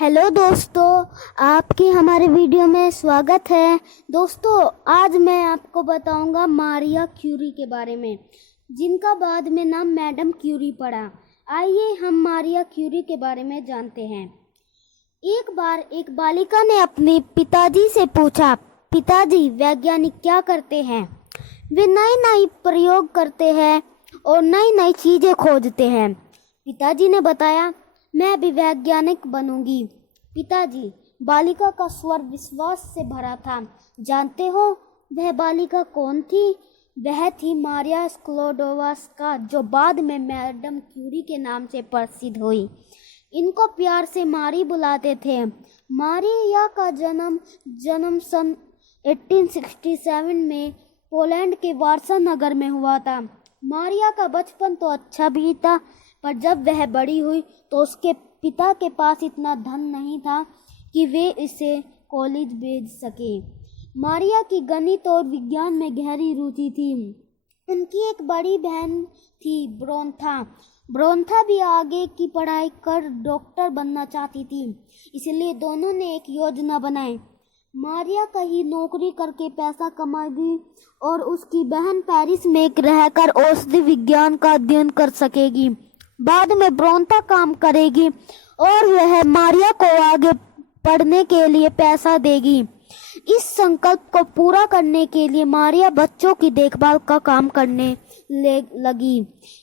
Hello दोस्तों, आपकी हमारे वीडियो में स्वागत है। दोस्तों, आज मैं आपको बताऊंगा मारिया क्यूरी के बारे में, जिनका बाद में नाम मैडम क्यूरी पड़ा। आइए हम मारिया क्यूरी के बारे में जानते हैं। एक बार एक बालिका ने अपने पिताजी से पूछा, पिताजी वैज्ञानिक क्या करते हैं? वे नए नए प्रयोग करते हैं और नई नई चीज़ें खोजते हैं। पिताजी ने बताया, मैं भी वैज्ञानिक बनूंगी। पिताजी, बालिका का स्वर विश्वास से भरा था। जानते हो वह बालिका कौन थी? वह थी मारिया स्क्लोडोवास्का, जो बाद में मैडम क्यूरी के नाम से प्रसिद्ध हुई। इनको प्यार से मारी बुलाते थे। मारिया का जन्म सन 1867 में पोलैंड के वारसा नगर में हुआ था। मारिया का बचपन तो अच्छा बीता, पर जब वह बड़ी हुई तो उसके पिता के पास इतना धन नहीं था कि वे इसे कॉलेज भेज सके। मारिया की गणित और विज्ञान में गहरी रुचि थी। उनकी एक बड़ी बहन थी, ब्रोंथा भी आगे की पढ़ाई कर डॉक्टर बनना चाहती थी, इसलिए दोनों ने एक योजना बनाई। मारिया कहीं नौकरी करके पैसा कमाएगी और उसकी बहन पेरिस में रहकर औषधि विज्ञान का अध्ययन कर सकेगी। बाद में ब्रोंथा काम करेगी और वह मारिया को आगे पढ़ने के लिए पैसा देगी। इस संकल्प को पूरा करने के लिए मारिया बच्चों की देखभाल का काम करने लगी।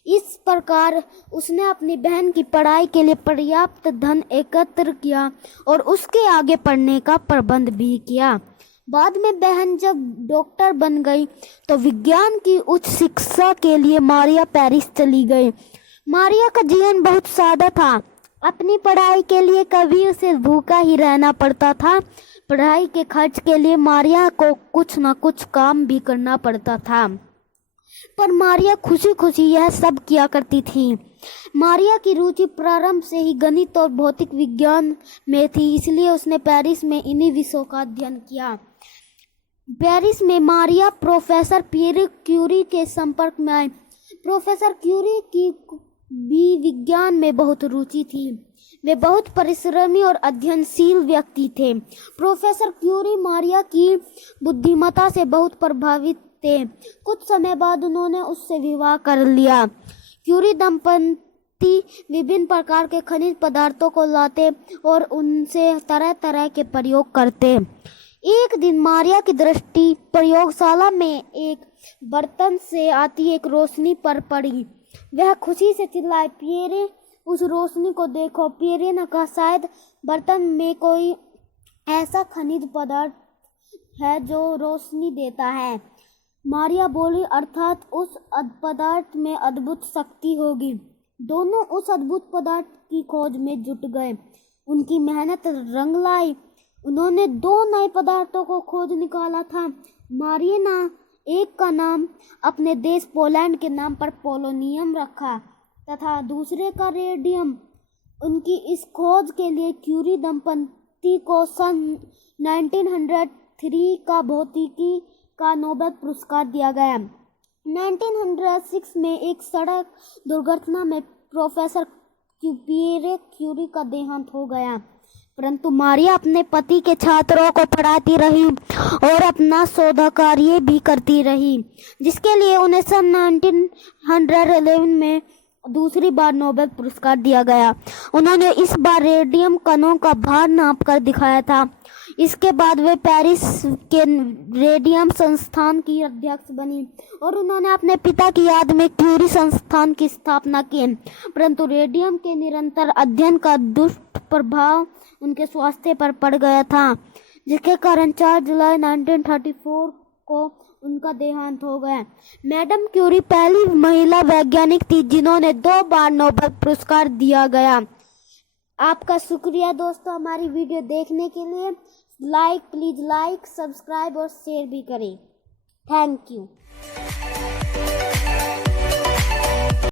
इस प्रकार उसने अपनी बहन की पढ़ाई के लिए पर्याप्त धन एकत्र किया और उसके आगे पढ़ने का प्रबंध भी किया। बाद में बहन जब डॉक्टर बन गई तो विज्ञान की उच्च शिक्षा के लिए मारिया पेरिस चली गई। मारिया का जीवन बहुत सादा था। अपनी पढ़ाई के लिए कभी उसे भूखा ही रहना पड़ता था। पढ़ाई के खर्च के लिए मारिया को कुछ न कुछ काम भी करना पड़ता था, पर मारिया खुशी खुशी यह सब किया करती थी। मारिया की रुचि प्रारंभ से ही गणित और भौतिक विज्ञान में थी, इसलिए उसने पेरिस में इन्हीं विषयों का अध्ययन किया। पेरिस में मारिया प्रोफेसर पियर क्यूरी के संपर्क में आई। प्रोफेसर क्यूरी की भी विज्ञान में बहुत रुचि थी। वे बहुत परिश्रमी और अध्ययनशील व्यक्ति थे। प्रोफेसर क्यूरी मारिया की बुद्धिमत्ता से बहुत प्रभावित थे। कुछ समय बाद उन्होंने उससे विवाह कर लिया। क्यूरी दंपति विभिन्न प्रकार के खनिज पदार्थों को लाते और उनसे तरह तरह के प्रयोग करते। एक दिन मारिया की दृष्टि प्रयोगशाला में एक बर्तन से आती एक रोशनी पर पड़ी। वह खुशी से चिल्लाई, पियरे, उस रोशनी को देखो। पियरे ने कहा, शायद बर्तन में कोई ऐसा खनिज पदार्थ है जो रोशनी देता है। मारिया बोली, अर्थात उस पदार्थ में अद्भुत शक्ति होगी। दोनों उस अद्भुत पदार्थ की खोज में जुट गए। उनकी मेहनत रंग लाई। उन्होंने 2 नए पदार्थों को खोज निकाला था। मारिया ने एक का नाम अपने देश पोलैंड के नाम पर पोलोनियम रखा तथा दूसरे का रेडियम। उनकी इस खोज के लिए क्यूरी दंपति को सन 1903 का भौतिकी का नोबेल पुरस्कार दिया गया। 1906 में एक सड़क दुर्घटना में प्रोफेसर पियर क्यूरी का देहांत हो गया, परंतु मारिया अपने पति के छात्रों को पढ़ाती रही और अपना शोध कार्य भी करती रही, जिसके लिए उन्हें सन 1911 में दूसरी बार नोबेल पुरस्कार दिया गया। उन्होंने इस बार रेडियम कणों का भार नाप कर दिखाया था। इसके बाद वे पेरिस के रेडियम संस्थान की अध्यक्ष बनी और उन्होंने अपने पिता की याद में क्यूरी संस्थान की स्थापना की। परंतु रेडियम के निरंतर अध्ययन का दुष्ट प्रभाव उनके स्वास्थ्य पर पड़ गया था, जिसके कारण 4 जुलाई 1934 को उनका देहांत हो गया। मैडम क्यूरी पहली महिला वैज्ञानिक थी जिन्होंने 2 बार नोबेल पुरस्कार दिया गया। आपका शुक्रिया दोस्तों हमारी वीडियो देखने के लिए। प्लीज लाइक, सब्सक्राइब और शेयर भी करें। Thank you.